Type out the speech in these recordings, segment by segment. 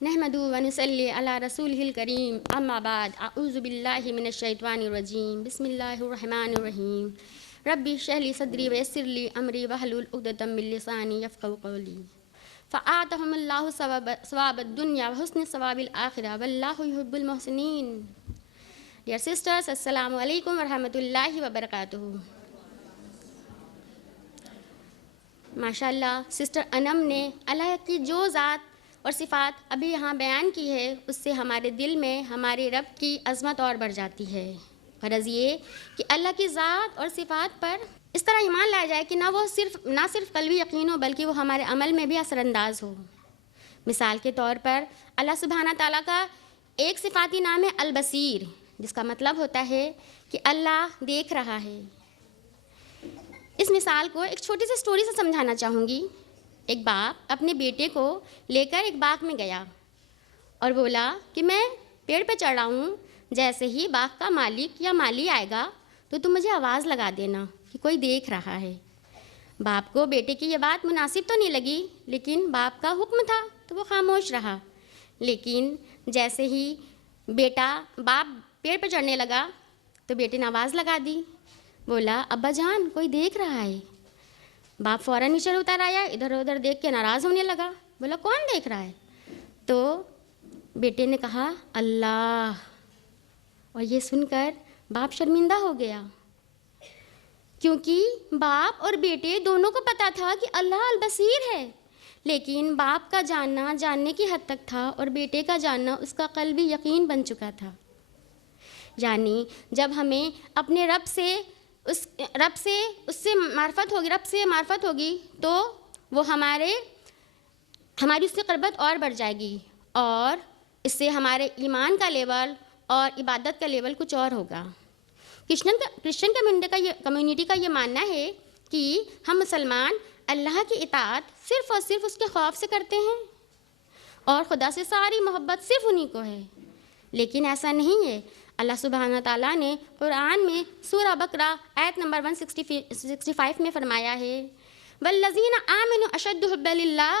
نحمدہ ونصلی علی رسولہ الکریم اما بعد اعوذ باللہ من الشیطان الرجیم بسم اللہ الرحمن الرحیم ربی اشرح لی صدری ویسر لی امری واحلل عقدۃ من لسانی یفقہوا قولی فآتہم اللہ ثواب الدنیا وحسن ثواب الآخرہ واللہ یحب المحسنین. ڈیئر سسٹرس، السلام علیکم ورحمۃ اللہ وبرکاتہ. ماشاء اللہ سسٹر انم نے اللہ کی جو ذات اور صفات ابھی یہاں بیان کی ہے، اس سے ہمارے دل میں ہمارے رب کی عظمت اور بڑھ جاتی ہے. غرض یہ کہ اللہ کی ذات اور صفات پر اس طرح ایمان لایا جائے کہ نہ صرف قلبی یقین ہو بلکہ وہ ہمارے عمل میں بھی اثر انداز ہو. مثال کے طور پر اللہ سبحانہ تعالیٰ کا ایک صفاتی نام ہے البصیر، جس کا مطلب ہوتا ہے کہ اللہ دیکھ رہا ہے. اس مثال کو ایک چھوٹی سی سٹوری سے سمجھانا چاہوں گی. ایک باپ اپنے بیٹے کو لے کر ایک باغ میں گیا اور بولا کہ میں پیڑ پہ چڑھ رہا ہوں، جیسے ہی باغ کا مالک یا مالی آئے گا تو تم مجھے آواز لگا دینا کہ کوئی دیکھ رہا ہے. باپ کو بیٹے کی یہ بات مناسب تو نہیں لگی، لیکن باپ کا حکم تھا تو وہ خاموش رہا. لیکن جیسے ہی باپ پیڑ پہ چڑھنے لگا تو بیٹے نے آواز لگا دی، بولا ابا جان کوئی دیکھ رہا ہے. باپ فوراً نیچے اتر آیا، ادھر ادھر دیکھ کے ناراض ہونے لگا، بولا کون دیکھ رہا ہے؟ تو بیٹے نے کہا اللہ. اور یہ سن کر باپ شرمندہ ہو گیا، کیونکہ باپ اور بیٹے دونوں کو پتہ تھا کہ اللہ البصیر ہے، لیکن باپ کا جاننا جاننے کی حد تک تھا اور بیٹے کا جاننا اس کا قلبی یقین بن چکا تھا. یعنی جب ہمیں اپنے رب سے معرفت ہوگی تو وہ ہماری اس سے قربت اور بڑھ جائے گی، اور اس سے ہمارے ایمان کا لیول اور عبادت کا لیول کچھ اور ہوگا. کرسچن کمیونٹی کا یہ ماننا ہے کہ ہم مسلمان اللہ کی اطاعت صرف اور صرف اس کے خوف سے کرتے ہیں اور خدا سے ساری محبت صرف انہی کو ہے. لیکن ایسا نہیں ہے. اللہ سبحانہ تعالیٰ نے قرآن میں سورہ بقرہ آیت نمبر 165 میں فرمایا ہے والذین آمنوا اشد حبا للہ،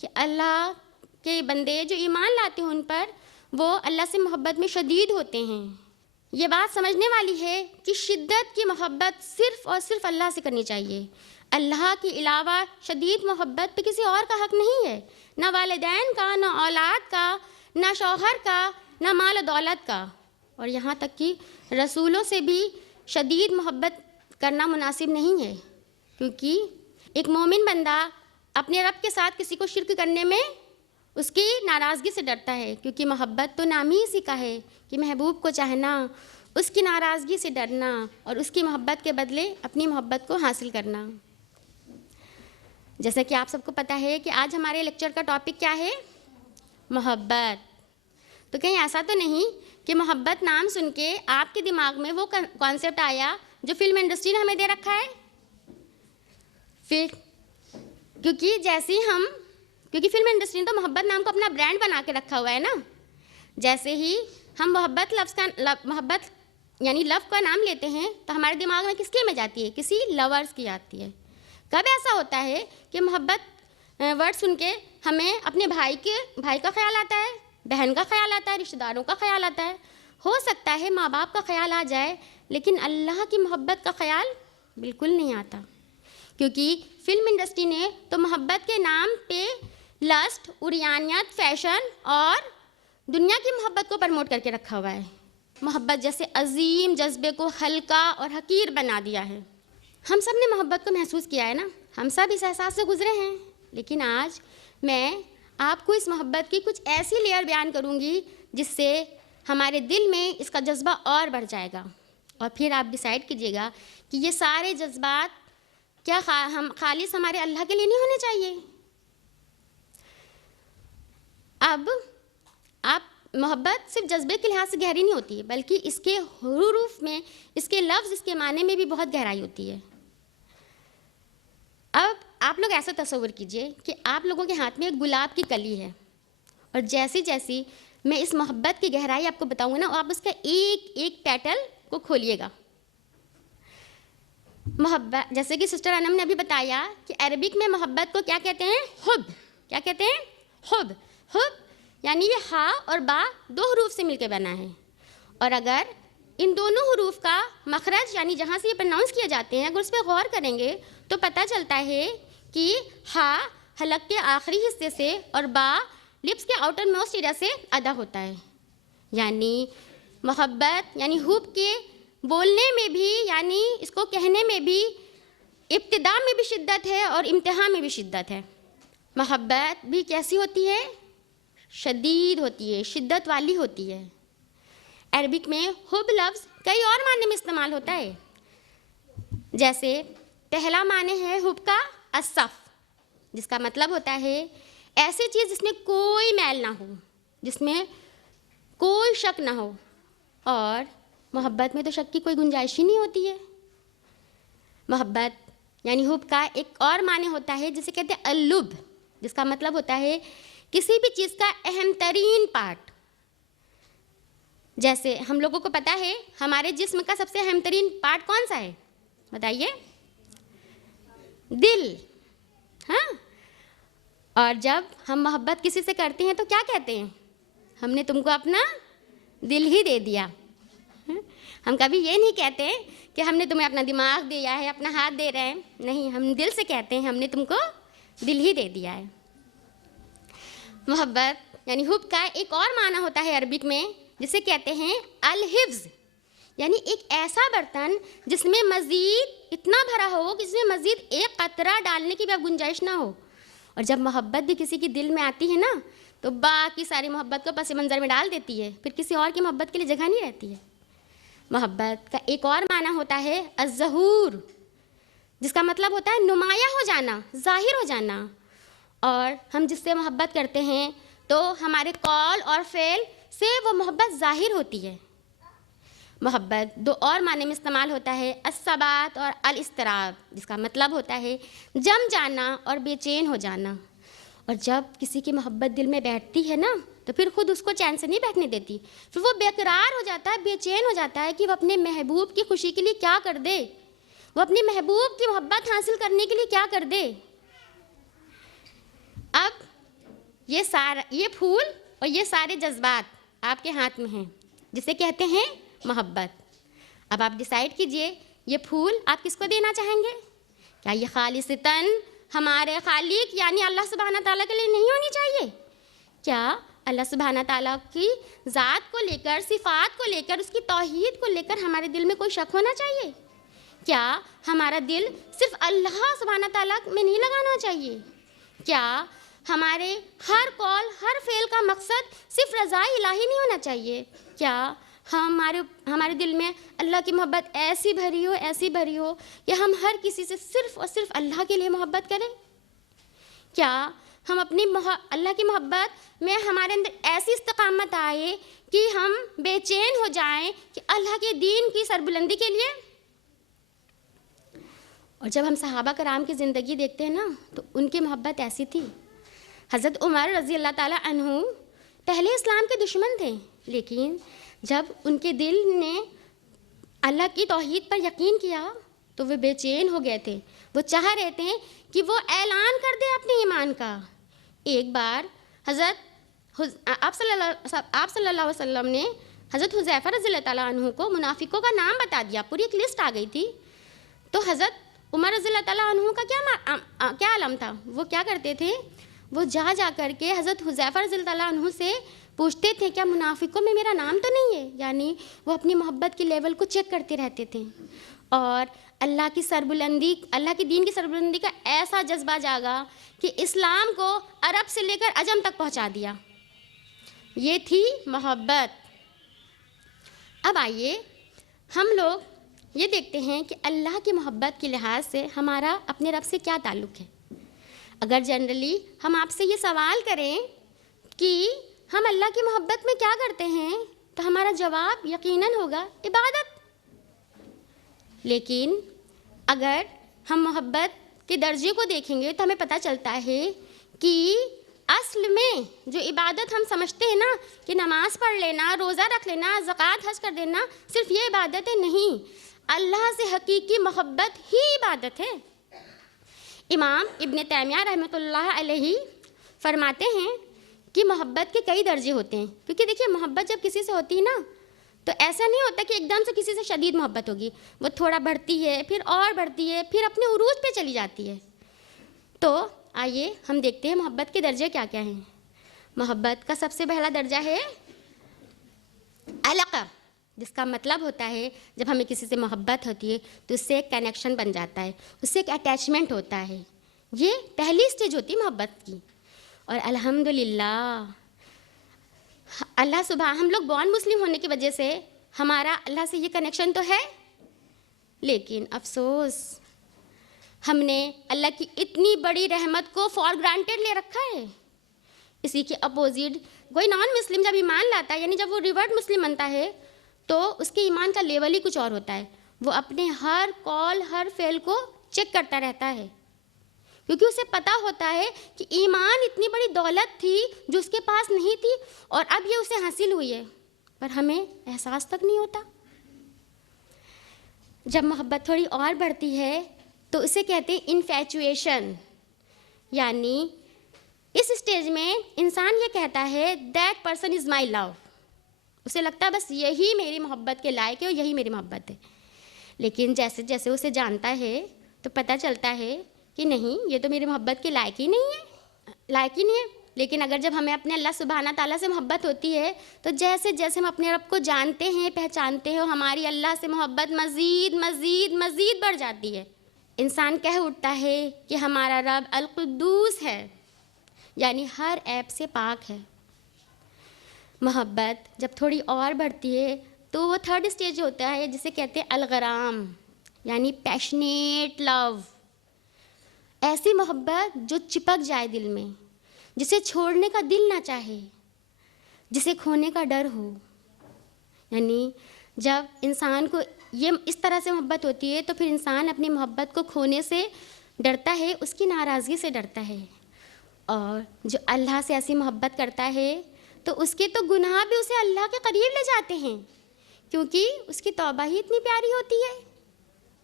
کہ اللہ کے بندے جو ایمان لاتے ہیں ان پر وہ اللہ سے محبت میں شدید ہوتے ہیں. یہ بات سمجھنے والی ہے کہ شدت کی محبت صرف اور صرف اللہ سے کرنی چاہیے. اللہ کے علاوہ شدید محبت پہ کسی اور کا حق نہیں ہے، نہ والدین کا، نہ اولاد کا، نہ شوہر کا، نہ مال و دولت کا، اور یہاں تک کہ رسولوں سے بھی شدید محبت کرنا مناسب نہیں ہے. کیونکہ ایک مومن بندہ اپنے رب کے ساتھ کسی کو شرک کرنے میں اس کی ناراضگی سے ڈرتا ہے، کیونکہ محبت تو نام ہی اسی کا ہے کہ محبوب کو چاہنا، اس کی ناراضگی سے ڈرنا اور اس کی محبت کے بدلے اپنی محبت کو حاصل کرنا. جیسا کہ آپ سب کو پتہ ہے کہ آج ہمارے لیکچر کا ٹاپک کیا ہے؟ محبت. تو کہیں ایسا تو نہیں کہ محبت نام سن کے آپ کے دماغ میں وہ کانسیپٹ آیا جو فلم انڈسٹری نے ہمیں دے رکھا ہے؟ کیونکہ فلم انڈسٹری نے تو محبت نام کو اپنا برانڈ بنا کے رکھا ہوا ہے نا. جیسے ہی ہم محبت یعنی لو کا نام لیتے ہیں تو ہمارے دماغ میں کس کے میں جاتی ہے؟ کسی لورز کی آتی ہے. کب ایسا ہوتا ہے کہ محبت ورڈ سن کے ہمیں اپنے بھائی کا خیال آتا ہے، بہن کا خیال آتا ہے، رشتہ داروں کا خیال آتا ہے، ہو سکتا ہے ماں باپ کا خیال آ جائے، لیکن اللہ کی محبت کا خیال بالکل نہیں آتا. کیونکہ فلم انڈسٹری نے تو محبت کے نام پہ لسٹ، عریانیت، فیشن اور دنیا کی محبت کو پروموٹ کر کے رکھا ہوا ہے. محبت جیسے عظیم جذبے کو ہلکا اور حقیر بنا دیا ہے. ہم سب نے محبت کو محسوس کیا ہے نا، ہم سب اس احساس سے گزرے ہیں. لیکن آج میں آپ کو اس محبت کی کچھ ایسی لیئر بیان کروں گی جس سے ہمارے دل میں اس کا جذبہ اور بڑھ جائے گا، اور پھر آپ ڈیسائیڈ کیجیے گا کہ یہ سارے جذبات کیا خالص ہمارے اللہ کے لیے نہیں ہونے چاہیے. اب محبت صرف جذبے کے لحاظ سے گہری نہیں ہوتی ہے، بلکہ اس کے حروف میں، اس کے لفظ، اس کے معنی میں بھی بہت گہرائی ہوتی ہے. اب آپ لوگ ایسا تصور کیجئے کہ آپ لوگوں کے ہاتھ میں ایک گلاب کی کلی ہے، اور جیسی میں اس محبت کی گہرائی آپ کو بتاؤں گا نا، آپ اس کا ایک ایک پیٹل کو کھولیے گا. محبت جیسے کہ سسٹر انم نے ابھی بتایا کہ عربک میں محبت کو کیا کہتے ہیں؟ حب. کیا کہتے ہیں؟ حب. حب یعنی یہ ہا اور با 2 حروف سے مل کے بنا ہے، اور اگر ان دونوں حروف کا مخرج یعنی جہاں سے یہ پرناؤنس کیے جاتے ہیں اگر اس پہ غور کریں گے تو پتہ چلتا ہے کہ ہا حلق کے آخری حصے سے اور با لپس کے آؤٹر موسٹ ایریا سے ادا ہوتا ہے. یعنی محبت یعنی حب کے بولنے میں بھی یعنی اس کو کہنے میں بھی ابتدا میں بھی شدت ہے اور امتحان میں بھی شدت ہے. محبت بھی کیسی ہوتی ہے؟ شدید ہوتی ہے، شدت والی ہوتی ہے. عربک میں حب لفظ کئی اور معنی میں استعمال ہوتا ہے. جیسے پہلا معنی ہے حب کا الصف، جس کا مطلب ہوتا ہے ایسی چیز جس میں کوئی میل نہ ہو، جس میں کوئی شک نہ ہو. اور محبت میں تو شک کی کوئی گنجائش ہی نہیں ہوتی ہے. محبت یعنی حب کا ایک اور معنی ہوتا ہے جسے کہتے ہیں اللب، جس کا مطلب ہوتا ہے کسی بھی چیز کا اہم ترین پارٹ. جیسے ہم لوگوں کو پتہ ہے ہمارے جسم کا سب سے اہم ترین پارٹ کون سا ہے؟ بتائیے. دل. ہاں، اور جب ہم محبت کسی سے کرتے ہیں تو کیا کہتے ہیں؟ ہم نے تم کو اپنا دل ہی دے دیا. ہم کبھی یہ نہیں کہتے کہ ہم نے تمہیں اپنا دماغ دیا ہے، اپنا ہاتھ دے رہے ہیں. نہیں، ہم دل سے کہتے ہیں ہم نے تم کو دل ہی دے دیا ہے. محبت یعنی حب کا ایک اور معنی ہوتا ہے عربک میں جسے کہتے ہیں الحفظ، یعنی ایک ایسا برتن جس میں مزید اتنا بھرا ہو کہ جس میں مزید ایک قطرہ ڈالنے کی بھی اب گنجائش نہ ہو. اور جب محبت بھی کسی کی دل میں آتی ہے نا تو باقی ساری محبت کو پس منظر میں ڈال دیتی ہے، پھر کسی اور کی محبت کے لیے جگہ نہیں رہتی ہے. محبت کا ایک اور معنی ہوتا ہے الظہور، جس کا مطلب ہوتا ہے نمایاں ہو جانا، ظاہر ہو جانا. اور ہم جس سے محبت کرتے ہیں تو ہمارے قول اور فعل سے وہ محبت ظاہر ہوتی ہے. محبت 2 اور معنی میں استعمال ہوتا ہے الثبات اور الاضطراب، جس کا مطلب ہوتا ہے جم جانا اور بے چین ہو جانا. اور جب کسی کی محبت دل میں بیٹھتی ہے نا تو پھر خود اس کو چین سے نہیں بیٹھنے دیتی، پھر وہ بے قرار ہو جاتا ہے، بے چین ہو جاتا ہے کہ وہ اپنے محبوب کی خوشی کے لیے کیا کر دے، وہ اپنے محبوب کی محبت حاصل کرنے کے لیے کیا کر دے. اب یہ پھول اور یہ سارے جذبات آپ کے ہاتھ میں ہیں جسے کہتے ہیں محبت. اب آپ ڈیسائیڈ کیجئے یہ پھول آپ کس کو دینا چاہیں گے؟ کیا یہ خالصتاً ہمارے خالق یعنی اللہ سبحانہ تعالیٰ کے لیے نہیں ہونی چاہیے؟ کیا اللہ سبحانہ تعالیٰ کی ذات کو لے کر، صفات کو لے کر، اس کی توحید کو لے کر ہمارے دل میں کوئی شک ہونا چاہیے؟ کیا ہمارا دل صرف اللہ سبحانہ تعالیٰ میں نہیں لگانا چاہیے؟ کیا ہمارے ہر قول ہر فعل کا مقصد صرف رضا الہی نہیں ہونا چاہیے؟ کیا ہمارے دل میں اللہ کی محبت ایسی بھری ہو کہ ہم ہر کسی سے صرف اور صرف اللہ کے لیے محبت کریں؟ کیا ہم اپنی اللہ کی محبت میں ہمارے اندر ایسی استقامت آئے کہ ہم بے چین ہو جائیں کہ اللہ کے دین کی سربلندی کے لیے؟ اور جب ہم صحابہ کرام کی زندگی دیکھتے ہیں نا تو ان کی محبت ایسی تھی. حضرت عمر رضی اللہ تعالیٰ عنہ پہلے اسلام کے دشمن تھے، لیکن جب ان کے دل نے اللہ کی توحید پر یقین کیا تو وہ بے چین ہو گئے تھے. وہ چاہ رہے تھے کہ وہ اعلان کر دے اپنے ایمان کا. ایک بار آپ صلی اللہ علیہ وسلم نے حضرت حذیفہ رضی اللہ تعالیٰ عنہ کو منافقوں کا نام بتا دیا، پوری ایک لسٹ آ گئی تھی. تو حضرت عمر رضی اللہ تعالیٰ عنہ کا کیا علم تھا؟ وہ کیا کرتے تھے؟ وہ جا کر کے حضرت حذیفہ رضی اللہ تعالیٰ عنہ سے پوچھتے تھے کیا منافقوں میں میرا نام تو نہیں ہے؟ یعنی وہ اپنی محبت کے لیول کو چیک کرتے رہتے تھے. اور اللہ کی دین کی سربلندی کا ایسا جذبہ جاگا کہ اسلام کو عرب سے لے کر عجم تک پہنچا دیا. یہ تھی محبت. اب آئیے ہم لوگ یہ دیکھتے ہیں کہ اللہ کی محبت کے لحاظ سے ہمارا اپنے رب سے کیا تعلق ہے. اگر جنرلی ہم آپ سے یہ سوال کریں کہ ہم اللہ کی محبت میں کیا کرتے ہیں تو ہمارا جواب یقیناً ہوگا عبادت. لیکن اگر ہم محبت کے درجے کو دیکھیں گے تو ہمیں پتہ چلتا ہے کہ اصل میں جو عبادت ہم سمجھتے ہیں نا کہ نماز پڑھ لینا، روزہ رکھ لینا، زکوٰۃ حج کر دینا، صرف یہ عبادت ہے نہیں، اللہ سے حقیقی محبت ہی عبادت ہے. امام ابن تیمیہ رحمۃ اللہ علیہ فرماتے ہیں کہ محبت کے کئی درجے ہوتے ہیں، کیونکہ دیکھیے محبت جب کسی سے ہوتی ہے نا تو ایسا نہیں ہوتا کہ ایک دم سے کسی سے شدید محبت ہوگی، وہ تھوڑا بڑھتی ہے، پھر اور بڑھتی ہے، پھر اپنے عروج پہ چلی جاتی ہے۔ تو آئیے ہم دیکھتے ہیں محبت کے درجے کیا کیا ہیں۔ محبت کا سب سے پہلا درجہ ہے علاقہ، جس کا مطلب ہوتا ہے جب ہمیں کسی سے محبت ہوتی ہے تو اس سے ایک کنیکشن بن جاتا ہے، اس سے ایک اٹیچمنٹ ہوتا ہے۔ یہ پہلی اسٹیج ہوتی ہے محبت کی۔ اور الحمدللہ اللہ ہم لوگ بورن مسلم ہونے کی وجہ سے ہمارا اللہ سے یہ کنیکشن تو ہے، لیکن افسوس ہم نے اللہ کی اتنی بڑی رحمت کو فار گرانٹیڈ لے رکھا ہے۔ اسی کے اپوزٹ کوئی نان مسلم جب ایمان لاتا ہے، یعنی جب وہ ریورٹ مسلم بنتا ہے تو اس کے ایمان کا لیول ہی کچھ اور ہوتا ہے۔ وہ اپنے ہر کال ہر فعل کو چیک کرتا رہتا ہے، کیونکہ اسے پتہ ہوتا ہے کہ ایمان اتنی بڑی دولت تھی جو اس کے پاس نہیں تھی اور اب یہ اسے حاصل ہوئی ہے، پر ہمیں احساس تک نہیں ہوتا۔ جب محبت تھوڑی اور بڑھتی ہے تو اسے کہتے ہیں انفیچویشن، یعنی اس اسٹیج میں انسان یہ کہتا ہے دیٹ پرسن از مائی لو، اسے لگتا ہے بس یہی میری محبت کے لائق ہے اور یہی میری محبت ہے۔ لیکن جیسے جیسے اسے جانتا ہے تو پتہ چلتا ہے کہ نہیں، یہ تو میری محبت کے لائق ہی نہیں ہے۔ لیکن اگر جب ہمیں اپنے اللہ سبحانہ تعالیٰ سے محبت ہوتی ہے تو جیسے جیسے ہم اپنے رب کو جانتے ہیں پہچانتے ہیں، ہماری اللہ سے محبت مزید مزید مزید بڑھ جاتی ہے۔ انسان کہہ اٹھتا ہے کہ ہمارا رب القدوس ہے، یعنی ہر عیب سے پاک ہے۔ محبت جب تھوڑی اور بڑھتی ہے تو وہ تھرڈ اسٹیج ہوتا ہے جسے کہتے ہیں الغرام، یعنی پیشنیٹ لو، ایسی محبت جو چپک جائے دل میں، جسے چھوڑنے کا دل نہ چاہے، جسے کھونے کا ڈر ہو۔ یعنی جب انسان کو یہ اس طرح سے محبت ہوتی ہے تو پھر انسان اپنی محبت کو کھونے سے ڈرتا ہے، اس کی ناراضگی سے ڈرتا ہے۔ اور جو اللہ سے ایسی محبت کرتا ہے تو اس کے تو گناہ بھی اسے اللہ کے قریب لے جاتے ہیں، کیونکہ اس کی توبہ ہی اتنی پیاری ہوتی ہے۔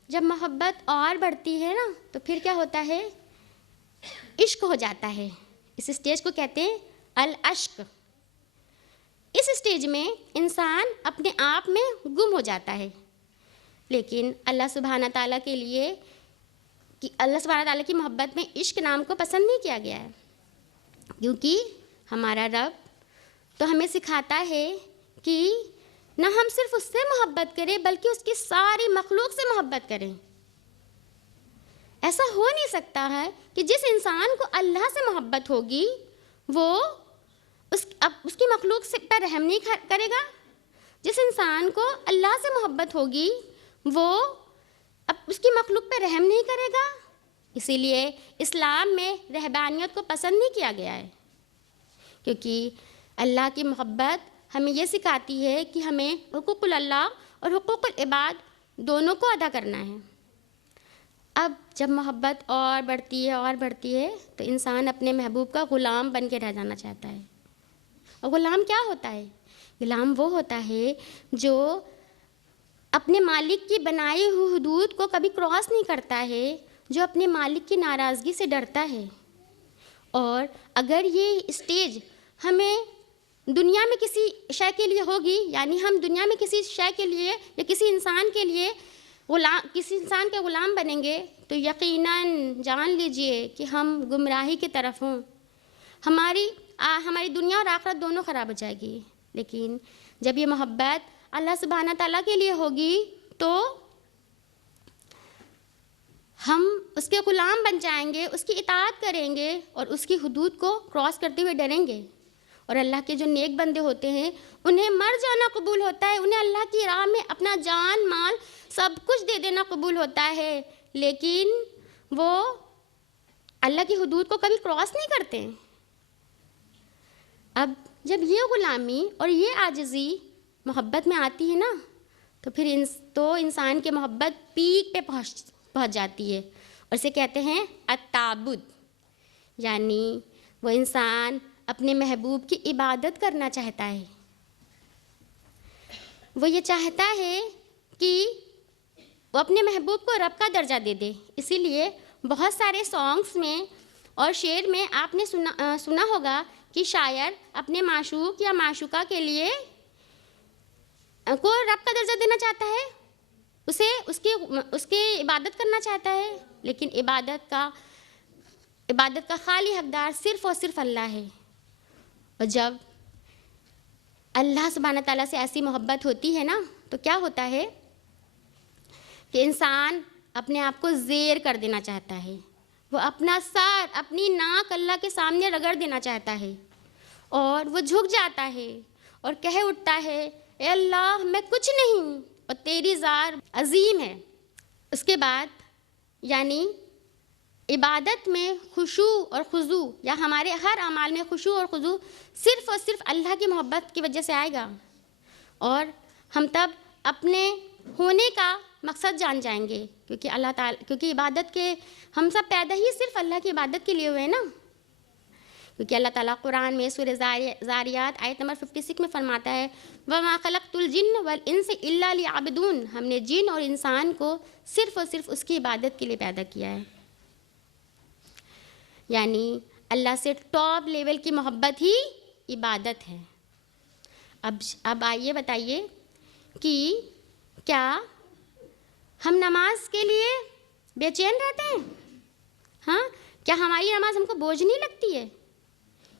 جب محبت اور بڑھتی ہے نا تو پھر کیا ہوتا ہے، عشق ہو جاتا ہے۔ اس اسٹیج کو کہتے ہیں العشق۔ اس اسٹیج میں انسان اپنے آپ میں گم ہو جاتا ہے، لیکن اللہ سبحانہ تعالیٰ کے لیے کہ اللہ سبحانہ تعالیٰ کی محبت میں عشق نام کو پسند نہیں کیا گیا ہے، کیونکہ ہمارا رب تو ہمیں سکھاتا ہے کہ نہ ہم صرف اس سے محبت کریں بلکہ اس کی ساری مخلوق سے محبت کریں۔ ایسا ہو نہیں سکتا ہے کہ جس انسان کو اللہ سے محبت ہوگی وہ اس کی مخلوق سے پر رحم نہیں کرے گا۔ جس انسان کو اللہ سے محبت ہوگی وہ اب اس کی مخلوق پہ رحم نہیں کرے گا۔ اسی لیے اسلام میں رہبانیت کو پسند نہیں کیا گیا ہے، کیونکہ اللہ کی محبت ہمیں یہ سکھاتی ہے کہ ہمیں حقوق اللہ اور حقوق العباد دونوں کو ادا کرنا ہے۔ اب جب محبت اور بڑھتی ہے تو انسان اپنے محبوب کا غلام بن کے رہ جانا چاہتا ہے۔ اور غلام کیا ہوتا ہے؟ غلام وہ ہوتا ہے جو اپنے مالک کی بنائی ہوئی حدود کو کبھی کراس نہیں کرتا ہے، جو اپنے مالک کی ناراضگی سے ڈرتا ہے۔ اور اگر یہ اسٹیج ہمیں دنیا میں کسی شے کے لیے ہوگی، یعنی ہم دنیا میں کسی شے کے لیے یا کسی انسان کے لیے کسی انسان کے غلام بنیں گے تو یقیناً جان لیجئے کہ ہم گمراہی کی طرف ہوں، ہماری دنیا اور آخرت دونوں خراب ہو جائے گی۔ لیکن جب یہ محبت اللہ سبحانہ تعالیٰ کے لیے ہوگی تو ہم اس کے غلام بن جائیں گے، اس کی اطاعت کریں گے اور اس کی حدود کو کراس کرتے ہوئے ڈریں گے۔ اور اللہ کے جو نیک بندے ہوتے ہیں انہیں مر جانا قبول ہوتا ہے، انہیں اللہ کی راہ میں اپنا جان مال سب کچھ دے دینا قبول ہوتا ہے، لیکن وہ اللہ کی حدود کو کبھی کراس نہیں کرتے۔ اب جب یہ غلامی اور یہ عاجزی محبت میں آتی ہے نا تو پھر انسان کے محبت پیک پہ پہنچ جاتی ہے، اور اسے کہتے ہیں التعبد، یعنی وہ انسان اپنے محبوب کی عبادت کرنا چاہتا ہے۔ وہ یہ چاہتا ہے کہ وہ اپنے محبوب کو رب کا درجہ دے دے۔ اسی لیے بہت سارے سانگس میں اور شعر میں آپ نے سنا ہوگا کہ شاعر اپنے معشوق یا معشوقہ کے لیے کو رب کا درجہ دینا چاہتا ہے، اسے اس کی عبادت کرنا چاہتا ہے، لیکن عبادت کا خالی حقدار صرف اور صرف اللہ ہے۔ اور جب اللہ سبحانہ تعالیٰ سے ایسی محبت ہوتی ہے نا، تو کیا ہوتا ہے کہ انسان اپنے آپ کو زیر کر دینا چاہتا ہے، وہ اپنا سر، اپنی ناک اللہ کے سامنے رگڑ دینا چاہتا ہے، اور وہ جھک جاتا ہے اور کہہ اٹھتا ہے، اے اللہ میں کچھ نہیں اور تیری ذات عظیم ہے۔ اس کے بعد یعنی عبادت میں خشوع اور خضوع، یا ہمارے ہر اعمال میں خشوع اور خضوع صرف اور صرف اللہ کی محبت کی وجہ سے آئے گا، اور ہم تب اپنے ہونے کا مقصد جان جائیں گے، کیونکہ عبادت کے ہم سب پیدا ہی صرف اللہ کی عبادت کے لیے ہوئے ہیں نا، کیونکہ اللہ تعالیٰ قرآن میں سورہ ذاریات آیت نمبر 56 میں فرماتا ہے، وَمَا خَلَقْتُ الْجِنَّ وَالْإِنسَ إِلَّا لِيَعْبُدُونَ، ہم نے جن اور انسان کو صرف اور صرف اس کی عبادت کے لیے پیدا کیا ہے۔ یعنی اللہ سے ٹاپ لیول کی محبت ہی عبادت ہے۔ اب آئیے بتائیے کہ کیا ہم نماز کے لیے بے چین رہتے ہیں؟ ہاں، کیا ہماری نماز ہم کو بوجھ نہیں لگتی ہے؟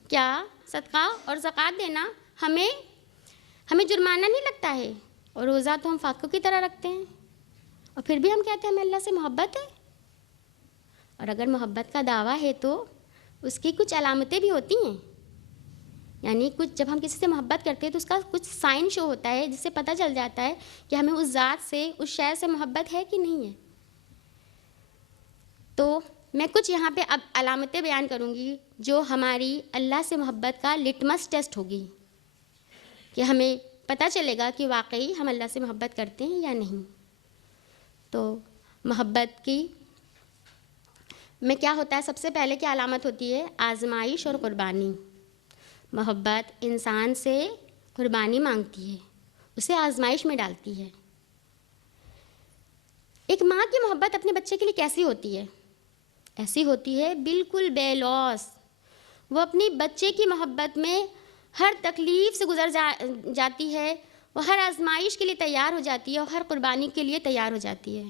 کیا صدقہ اور زکوٰۃ دینا ہمیں جرمانہ نہیں لگتا ہے؟ اور روزہ تو ہم فاقوں کی طرح رکھتے ہیں، اور پھر بھی ہم کہتے ہیں ہمیں اللہ سے محبت ہے۔ اور اگر محبت کا دعویٰ ہے تو اس کی کچھ علامتیں بھی ہوتی ہیں، یعنی جب ہم کسی سے محبت کرتے ہیں تو اس کا کچھ سائن شو ہوتا ہے، جس سے پتہ چل جاتا ہے کہ ہمیں اس ذات سے، اس شے سے محبت ہے کہ نہیں ہے۔ تو میں کچھ یہاں پہ اب علامتیں بیان کروں گی جو ہماری اللہ سے محبت کا لٹمس ٹیسٹ ہوگی، کہ ہمیں پتہ چلے گا کہ واقعی ہم اللہ سے محبت کرتے ہیں یا نہیں۔ تو محبت کی میں کیا ہوتا ہے، سب سے پہلے کیا علامت ہوتی ہے؟ آزمائش اور قربانی۔ محبت انسان سے قربانی مانگتی ہے، اسے آزمائش میں ڈالتی ہے۔ ایک ماں کی محبت اپنے بچے کے لیے کیسی ہوتی ہے؟ ایسی ہوتی ہے بالکل بے لوث، وہ اپنی بچے کی محبت میں ہر تکلیف سے گزر جاتی ہے، وہ ہر آزمائش کے لیے تیار ہو جاتی ہے، اور ہر قربانی کے لیے تیار ہو جاتی ہے۔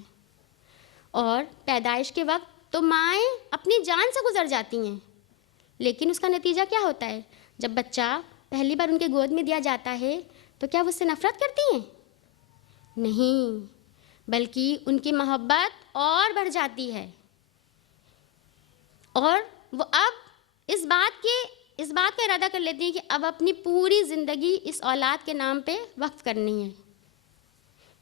اور پیدائش کے وقت تو مائیں اپنی جان سے گزر جاتی ہیں، لیکن اس کا نتیجہ کیا ہوتا ہے؟ جب بچہ پہلی بار ان کے گود میں دیا جاتا ہے تو کیا وہ اس سے نفرت کرتی ہیں؟ نہیں، بلکہ ان کی محبت اور بڑھ جاتی ہے، اور وہ اب اس بات کا ارادہ کر لیتی ہیں کہ اب اپنی پوری زندگی اس اولاد کے نام پہ وقف کرنی ہے۔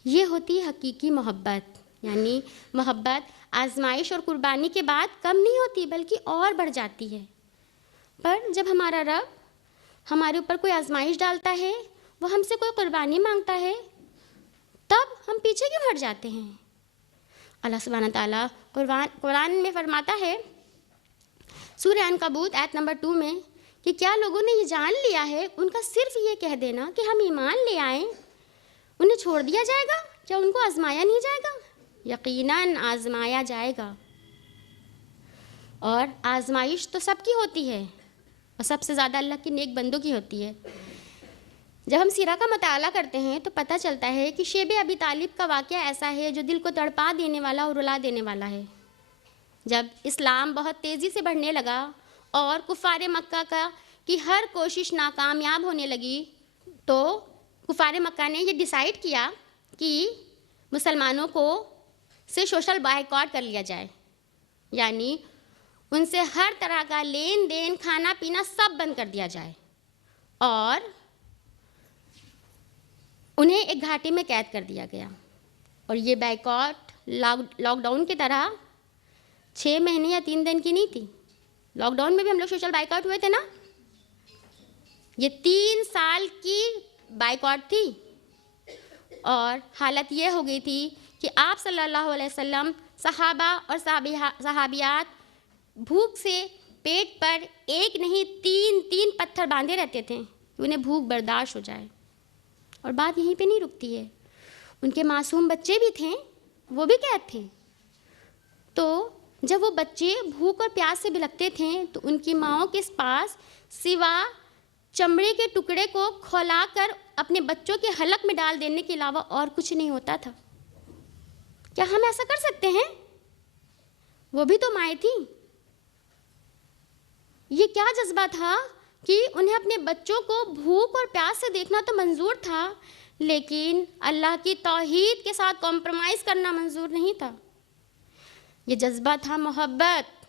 یہ ہوتی ہے حقیقی محبت، یعنی محبت آزمائش اور قربانی کے بعد کم نہیں ہوتی بلکہ اور بڑھ جاتی ہے۔ پر جب ہمارا رب ہمارے اوپر کوئی آزمائش ڈالتا ہے، وہ ہم سے کوئی قربانی مانگتا ہے، تب ہم پیچھے کیوں ہٹ جاتے ہیں؟ اللہ سبحانہ تعالیٰ قرآن میں فرماتا ہے سورہ عنکبوت آیت نمبر 2 میں کہ کیا لوگوں نے یہ جان لیا ہے، ان کا صرف یہ کہہ دینا کہ ہم ایمان لے آئیں، انہیں چھوڑ دیا جائے گا؟ کیا ان کو آزمایا نہیں جائے گا؟ یقیناً آزمایا جائے گا، اور آزمائش تو سب کی ہوتی ہے، اور سب سے زیادہ اللہ کی نیک بندوں کی ہوتی ہے۔ جب ہم سیرہ کا مطالعہ کرتے ہیں تو پتہ چلتا ہے کہ شیب ابی طالب کا واقعہ ایسا ہے جو دل کو تڑپا دینے والا اور رلا دینے والا ہے۔ جب اسلام بہت تیزی سے بڑھنے لگا اور کفار مکہ کی ہر کوشش ناکامیاب ہونے لگی، تو کفار مکہ نے یہ ڈیسائیڈ کیا کہ مسلمانوں کو سے سوشل بائیکاٹ کر لیا جائے، یعنی ان سے ہر طرح کا لین دین، کھانا پینا سب بند کر دیا جائے، اور انہیں ایک گھاٹی میں قید کر دیا گیا۔ اور یہ بائیکاٹ لاک ڈاؤن کی طرح 6 مہینے یا 3 دن کی نہیں تھی۔ لاک ڈاؤن میں بھی ہم لوگ سوشل بائیکاٹ ہوئے تھے نا، یہ 3 سال کی بائیکاٹ تھی، اور حالت یہ ہو گئی تھی کہ آپ صلی اللہ علیہ وسلم، صحابہ اور صحابیات بھوک سے پیٹ پر ایک نہیں 3 پتھر باندھے رہتے تھے کہ انہیں بھوک برداشت ہو جائے۔ اور بات یہیں پہ نہیں رکتی ہے، ان کے معصوم بچے بھی تھے، وہ بھی قید تھے۔ تو جب وہ بچے بھوک اور پیاس سے بلکتے تھے تو ان کی ماؤں کے پاس سوا چمڑے کے ٹکڑے کو کھولا کر اپنے بچوں کے حلق میں ڈال دینے کے علاوہ اور کچھ نہیں ہوتا تھا۔ کیا ہم ایسا کر سکتے ہیں؟ وہ بھی تو مائیں تھیں۔ یہ کیا جذبہ تھا کہ انہیں اپنے بچوں کو بھوک اور پیاس سے دیکھنا تو منظور تھا، لیکن اللہ کی توحید کے ساتھ کمپرومائز کرنا منظور نہیں تھا۔ یہ جذبہ تھا محبت۔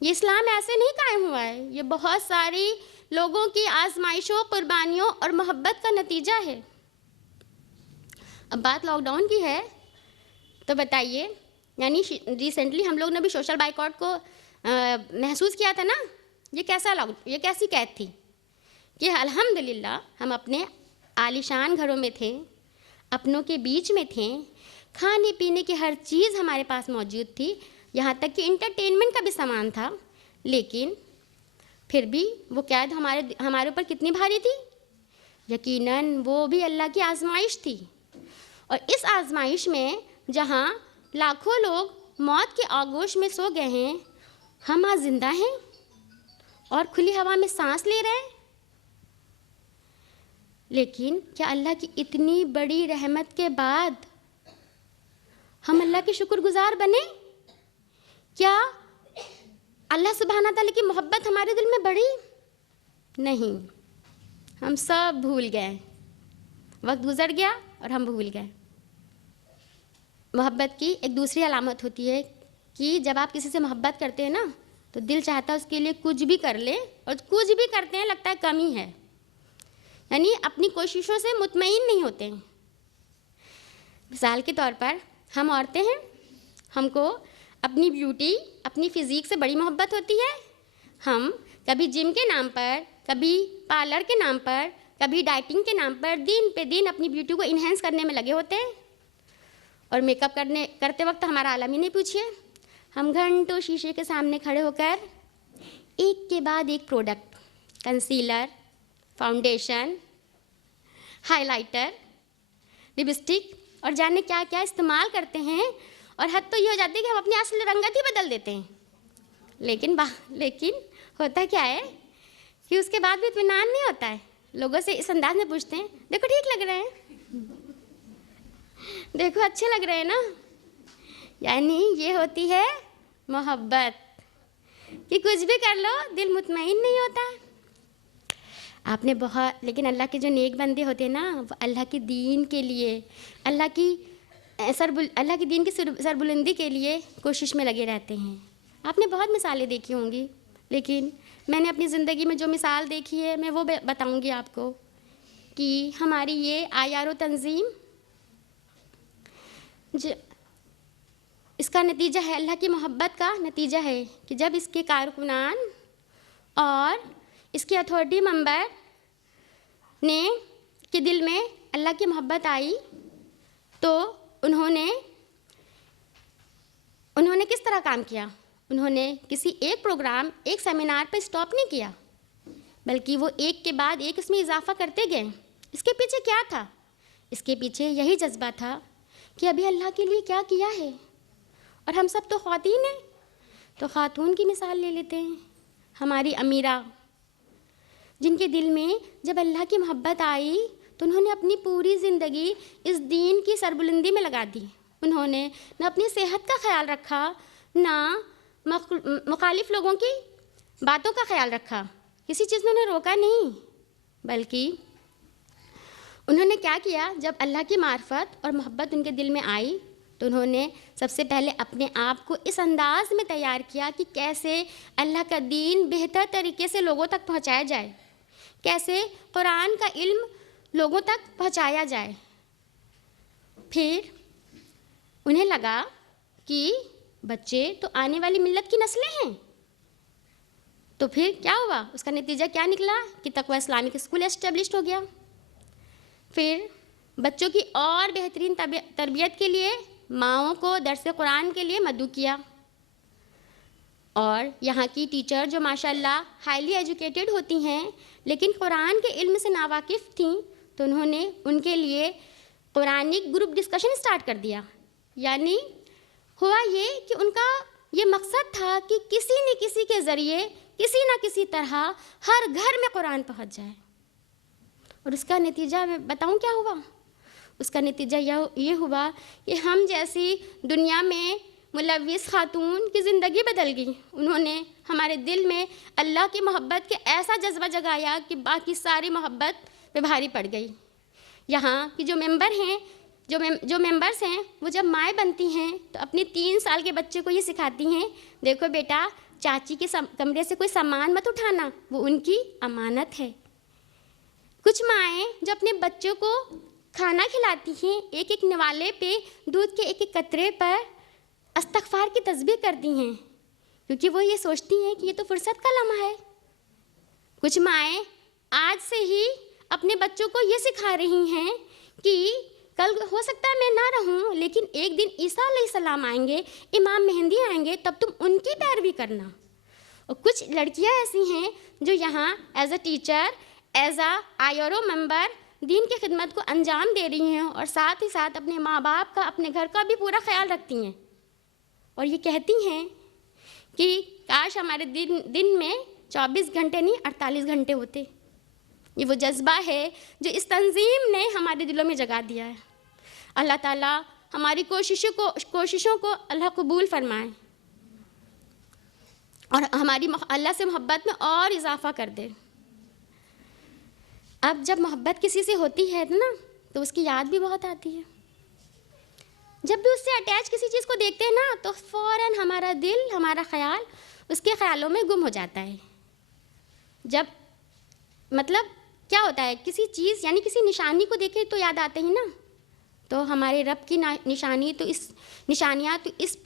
یہ اسلام ایسے نہیں قائم ہوا ہے، یہ بہت ساری لوگوں کی آزمائشوں، قربانیوں اور محبت کا نتیجہ ہے۔ اب بات لاک ڈاؤن کی ہے تو بتائیے، یعنی ریسنٹلی ہم لوگ نے بھی سوشل بائیکاٹ کو محسوس کیا تھا نا۔ یہ کیسی قید تھی کہ الحمدللہ ہم اپنے عالیشان گھروں میں تھے، اپنوں کے بیچ میں تھے، کھانے پینے کی ہر چیز ہمارے پاس موجود تھی، یہاں تک کہ انٹرٹینمنٹ کا بھی سامان تھا، لیکن پھر بھی وہ قید ہمارے اوپر کتنی بھاری تھی؟ یقیناً وہ بھی اللہ کی آزمائش تھی۔ اور اس آزمائش میں جہاں لاکھوں لوگ موت کے آغوش میں سو گئے ہیں، ہم آج زندہ ہیں اور کھلی ہوا میں سانس لے رہے ہیں۔ لیکن کیا اللہ کی اتنی بڑی رحمت کے بعد ہم اللہ کے شکر گزار بنے؟ کیا اللہ سبحانہ تعالیٰ کی محبت ہمارے دل میں بڑھی؟ نہیں، ہم سب بھول گئے۔ وقت گزر گیا اور ہم بھول گئے۔ محبت کی ایک دوسری علامت ہوتی ہے کہ جب آپ کسی سے محبت کرتے ہیں نا تو دل چاہتا ہے اس کے لیے کچھ بھی کر لیں، اور کچھ بھی کرتے ہیں لگتا ہے کمی ہے، یعنی اپنی کوششوں سے مطمئن نہیں ہوتے ہیں۔ مثال کے طور پر ہم عورتیں ہیں، ہم کو اپنی بیوٹی، اپنی فزیک سے بڑی محبت ہوتی ہے۔ ہم کبھی جم کے نام پر، کبھی پارلر کے نام پر، کبھی ڈائٹنگ کے نام پر دن پہ دن اپنی بیوٹی کو انہینس کرنے میں لگے ہوتے ہیں، اور میک اپ کرتے وقت ہمارا عالم ہی نہیں پوچھیے۔ ہم گھنٹوں شیشے کے سامنے کھڑے ہو کر ایک کے بعد ایک product, concealer, foundation, high lighter, lipstick اور جانے کیا کیا استعمال کرتے ہیں، اور حد تو یہ ہو جاتی ہے کہ ہم اپنی اصل رنگت ہی بدل دیتے ہیں۔ لیکن ہوتا کیا ہے کہ اس کے بعد بھی اطمینان نہیں ہوتا ہے۔ لوگوں سے اس انداز میں پوچھتے ہیں، دیکھو ٹھیک لگ رہے ہیں، دیکھو اچھے لگ رہے ہیں نا۔ یعنی یہ ہوتی ہے محبت کہ کچھ بھی کر لو دل مطمئن نہیں ہوتا۔ آپ نے لیکن اللہ کے جو نیک بندے ہوتے ہیں نا، وہ اللہ کے دین کے لیے، اللہ کی دین کی سربلندی کے لیے کوشش میں لگے رہتے ہیں۔ آپ نے بہت مثالیں دیکھی ہوں گی، لیکن میں نے اپنی زندگی میں جو مثال دیکھی ہے میں وہ بتاؤں گی آپ کو کہ ہماری یہ آیار و تنظیم، اس کا نتیجہ ہے، اللہ کی محبت کا نتیجہ ہے کہ جب اس کے کارکنان اور اس کے اتھارٹی ممبر کے دل میں اللہ کی محبت آئی تو انہوں نے کس طرح کام کیا؟ انہوں نے کسی ایک پروگرام، ایک سیمینار پہ اسٹاپ نہیں کیا، بلکہ وہ ایک کے بعد ایک اس میں اضافہ کرتے گئے۔ اس کے پیچھے کیا تھا؟ اس کے پیچھے یہی جذبہ تھا کہ ابھی اللہ کے لیے کیا کیا ہے۔ اور ہم سب تو خواتین ہیں، تو خاتون کی مثال لے لیتے ہیں، ہماری امیرہ، جن کے دل میں جب اللہ کی محبت آئی تو انہوں نے اپنی پوری زندگی اس دین کی سربلندی میں لگا دی۔ انہوں نے نہ اپنی صحت کا خیال رکھا، نہ مخالف لوگوں کی باتوں کا خیال رکھا، کسی چیز نے انہیں روکا نہیں، بلکہ انہوں نے کیا کیا؟ جب اللہ کی معرفت اور محبت ان کے دل میں آئی تو انہوں نے سب سے پہلے اپنے آپ کو اس انداز میں تیار کیا کہ کیسے اللہ کا دین بہتر طریقے سے لوگوں تک پہنچایا جائے، کیسے قرآن کا علم لوگوں تک پہنچایا جائے۔ پھر انہیں لگا کہ بچے تو آنے والی ملت کی نسلیں ہیں، تو پھر کیا ہوا؟ اس کا نتیجہ کیا نکلا کہ تقویٰ اسلامک اسکول اسٹیبلشڈ ہو گیا۔ پھر بچوں کی اور بہترین تربیت کے لیے ماؤں کو درس قرآن کے لیے مدعو کیا، اور یہاں کی ٹیچر جو ماشاءاللہ ہائیلی ایجوکیٹڈ ہوتی ہیں لیکن قرآن کے علم سے ناواقف تھیں، تو انہوں نے ان کے لیے قرآنک گروپ ڈسکشن اسٹارٹ کر دیا۔ یعنی ہوا یہ کہ ان کا یہ مقصد تھا کہ کسی نہ کسی کے ذریعے کسی نہ کسی طرح ہر گھر میں قرآن پہنچ جائے. اور اس کا نتیجہ میں بتاؤں کیا ہوا؟ اس کا نتیجہ یہ ہوا کہ ہم جیسی دنیا میں ملوث خاتون کی زندگی بدل گئی. انہوں نے ہمارے دل میں اللہ کی محبت کے ایسا جذبہ جگایا کہ باقی ساری محبت پہ بھاری پڑ گئی. یہاں کی جو ممبرس ہیں وہ جب مائیں بنتی ہیں تو اپنے 3 سال کے بچے کو یہ سکھاتی ہیں، دیکھو بیٹا چاچی کے کمرے سے کوئی سامان مت اٹھانا، وہ ان کی امانت ہے. کچھ مائیں جو اپنے بچوں کو کھانا کھلاتی ہیں ایک ایک نوالے پہ دودھ کے ایک ایک قطرے پر استغفار کی تسبیح کرتی ہیں، کیونکہ وہ یہ سوچتی ہیں کہ یہ تو فرصت کا لمحہ ہے. کچھ مائیں آج سے ہی اپنے بچوں کو یہ سکھا رہی ہیں کہ کل ہو سکتا ہے میں نہ رہوں، لیکن ایک دن عیسیٰ علیہ السلام آئیں گے، امام مہدی آئیں گے، تب تم ان کی پیروی کرنا. اور کچھ لڑکیاں ایسی ہیں جو یہاں as a teacher, as a آئیرو ممبر دین کی خدمت کو انجام دے رہی ہیں، اور ساتھ ہی ساتھ اپنے ماں باپ کا، اپنے گھر کا بھی پورا خیال رکھتی ہیں. اور یہ کہتی ہیں کہ کاش ہمارے دن میں 24 گھنٹے نہیں 48 گھنٹے ہوتے. یہ وہ جذبہ ہے جو اس تنظیم نے ہمارے دلوں میں جگا دیا ہے. اللہ تعالیٰ ہماری کوششوں کو اللہ قبول فرمائے اور ہماری اللہ سے محبت میں اور اضافہ کر دے. اب جب محبت کسی سے ہوتی ہے نا تو اس کی یاد بھی بہت آتی ہے. جب بھی اس سے اٹیچ کسی چیز کو دیکھتے ہیں نا تو فوراً ہمارا دل، ہمارا خیال اس کے خیالوں میں گم ہو جاتا ہے. جب مطلب کیا ہوتا ہے، کسی چیز یعنی کسی نشانی کو دیکھیں تو یاد آتے ہیں نا، تو ہمارے رب کی نشانیاں تو اس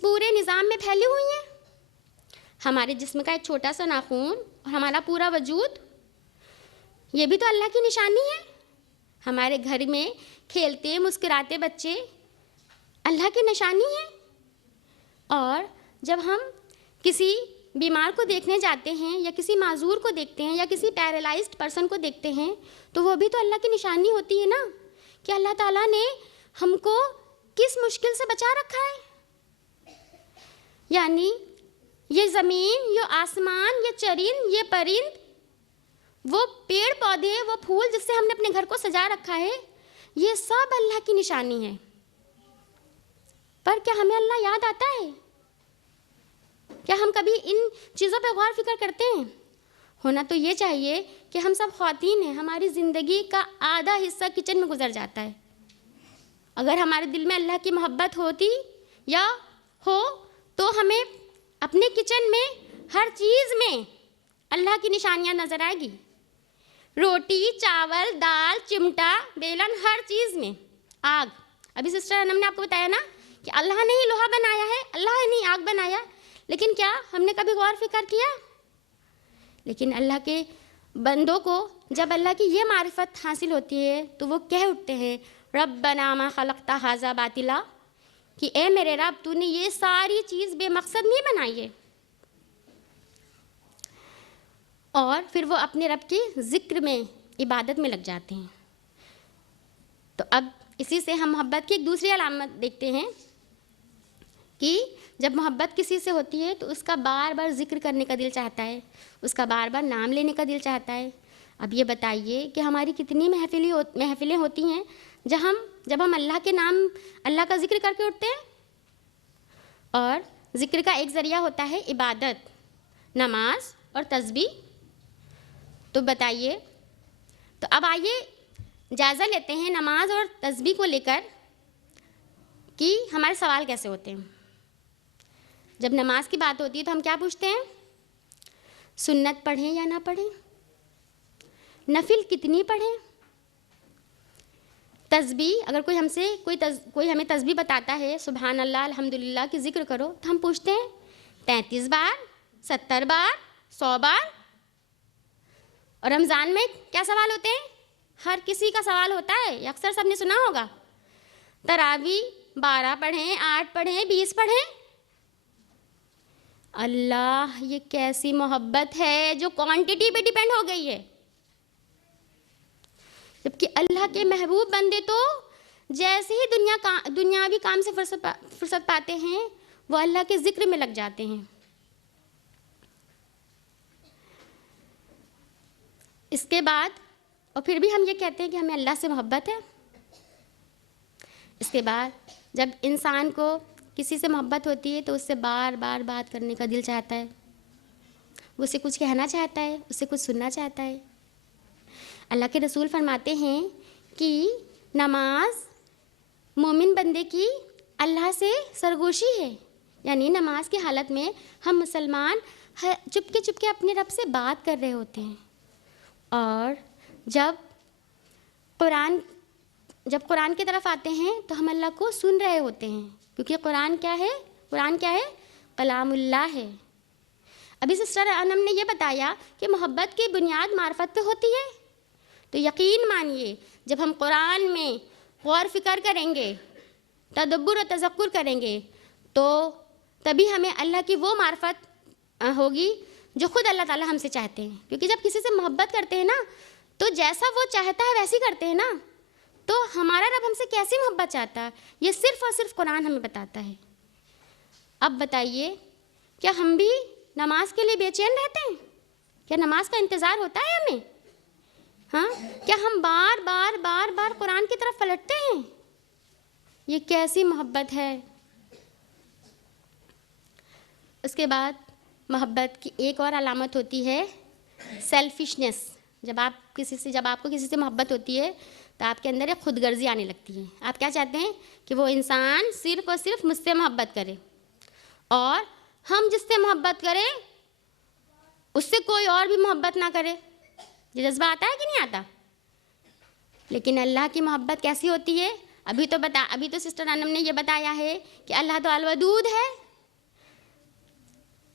پورے نظام میں پھیلی ہوئی ہیں. ہمارے جسم کا ایک چھوٹا سا ناخن اور ہمارا پورا وجود، یہ بھی تو اللہ کی نشانی ہے. ہمارے گھر میں کھیلتے مسکراتے بچے اللہ کی نشانی ہے. اور جب ہم کسی بیمار کو دیکھنے جاتے ہیں یا کسی معذور کو دیکھتے ہیں یا کسی پیرالائزڈ پرسن کو دیکھتے ہیں تو وہ بھی تو اللہ کی نشانی ہوتی ہے نا، کہ اللہ تعالیٰ نے ہم کو کس مشکل سے بچا رکھا ہے. یعنی یہ زمین، یہ آسمان، یہ چرند، یہ پرند، وہ پیڑ پودے، وہ پھول جس سے ہم نے اپنے گھر کو سجا رکھا ہے، یہ سب اللہ کی نشانی ہے. پر کیا ہمیں اللہ یاد آتا ہے؟ کیا ہم کبھی ان چیزوں پہ غور فکر کرتے ہیں؟ ہونا تو یہ چاہیے کہ ہم سب خواتین ہیں، ہماری زندگی کا آدھا حصہ کچن میں گزر جاتا ہے. اگر ہمارے دل میں اللہ کی محبت ہوتی یا ہو تو ہمیں اپنے کچن میں ہر چیز میں اللہ کی نشانیاں نظر آئے گی. روٹی، چاول، دال، چمٹا، بیلن، ہر چیز میں آگ. ابھی سسٹر انم نے آپ کو بتایا نا کہ اللہ نے ہی لوہا بنایا ہے، اللہ نے ہی آگ بنایا، لیکن کیا ہم نے کبھی غور فکر کیا؟ لیکن اللہ کے بندوں کو جب اللہ کی یہ معرفت حاصل ہوتی ہے تو وہ کہہ اٹھتے ہیں ربنا ما خلقت ھذا باطلا، کہ اے میرے رب تو نے یہ ساری چیز بے مقصد نہیں بنائی ہے. اور پھر وہ اپنے رب کے ذکر میں، عبادت میں لگ جاتے ہیں. تو اب اسی سے ہم محبت کی ایک دوسری علامت دیکھتے ہیں کہ جب محبت کسی سے ہوتی ہے تو اس کا بار بار ذکر کرنے کا دل چاہتا ہے، اس کا بار بار نام لینے کا دل چاہتا ہے. اب یہ بتائیے کہ ہماری کتنی محفلیں ہوتی ہیں جب ہم اللہ کے نام، اللہ کا ذکر کر کے اٹھتے ہیں. اور ذکر کا ایک ذریعہ ہوتا ہے عبادت، نماز اور تسبیح. تو بتائیے، تو اب آئیے جائزہ لیتے ہیں نماز اور تسبیح کو لے کر کہ ہمارے سوال کیسے ہوتے ہیں. جب نماز کی بات ہوتی ہے تو ہم کیا پوچھتے ہیں؟ سنت پڑھیں یا نہ پڑھیں؟ نفل کتنی پڑھیں؟ تسبیح، اگر کوئی ہمیں تسبیح بتاتا ہے سبحان اللہ الحمدللہ کی ذکر کرو تو ہم پوچھتے ہیں 33 بار، 70 بار، 100 بار. اور رمضان میں کیا سوال ہوتے ہیں؟ ہر کسی کا سوال ہوتا ہے، یہ اکثر سب نے سنا ہوگا. تراویح 12 پڑھیں، 8 پڑھیں، 20 پڑھیں. اللہ، یہ کیسی محبت ہے جو کوانٹٹی پہ ڈیپینڈ ہو گئی ہے. جبکہ اللہ کے محبوب بندے تو جیسے ہی دنیاوی کام سے فرصت پاتے ہیں وہ اللہ کے ذکر میں لگ جاتے ہیں. اس کے بعد اور پھر بھی ہم یہ کہتے ہیں کہ ہمیں اللہ سے محبت ہے. اس کے بعد جب انسان کو کسی سے محبت ہوتی ہے تو اس سے بار بار بات کرنے کا دل چاہتا ہے, وہ اسے کچھ کہنا چاہتا ہے, اس سے کچھ سننا چاہتا ہے. اللہ کے رسول فرماتے ہیں کہ نماز مومن بندے کی اللہ سے سرگوشی ہے. یعنی نماز کی حالت میں ہم مسلمان چپکے اپنے رب سے بات کر رہے ہوتے ہیں, اور جب قرآن کی طرف آتے ہیں تو ہم اللہ کو سن رہے ہوتے ہیں, کیونکہ قرآن کیا ہے؟ کلام اللہ ہے. ابھی سسٹر انم نے یہ بتایا کہ محبت کی بنیاد معرفت پہ ہوتی ہے, تو یقین مانیے جب ہم قرآن میں غور فکر کریں گے, تدبر و تذکر کریں گے, تو تبھی ہمیں اللہ کی وہ معرفت ہوگی جو خود اللہ تعالیٰ ہم سے چاہتے ہیں. کیونکہ جب کسی سے محبت کرتے ہیں نا تو جیسا وہ چاہتا ہے ویسے کرتے ہیں نا, تو ہمارا رب ہم سے کیسی محبت چاہتا ہے یہ صرف اور صرف قرآن ہمیں بتاتا ہے. اب بتائیے, کیا ہم بھی نماز کے لیے بے چین رہتے ہیں؟ کیا نماز کا انتظار ہوتا ہے ہمیں؟ ہاں, کیا ہم بار بار قرآن کی طرف پلٹتے ہیں؟ یہ کیسی محبت ہے. اس کے بعد محبت کی ایک اور علامت ہوتی ہے سیلفشنس. جب آپ کو کسی سے محبت ہوتی ہے تو آپ کے اندر ایک خود غرضی آنے لگتی ہے. آپ کیا چاہتے ہیں کہ وہ انسان صرف اور صرف مجھ سے محبت کرے, اور ہم جس سے محبت کریں اس سے کوئی اور بھی محبت نہ کرے. یہ جذبہ آتا ہے کہ نہیں آتا؟ لیکن اللہ کی محبت کیسی ہوتی ہے؟ ابھی تو سسٹر انم نے یہ بتایا ہے کہ اللہ تو الودود ہے,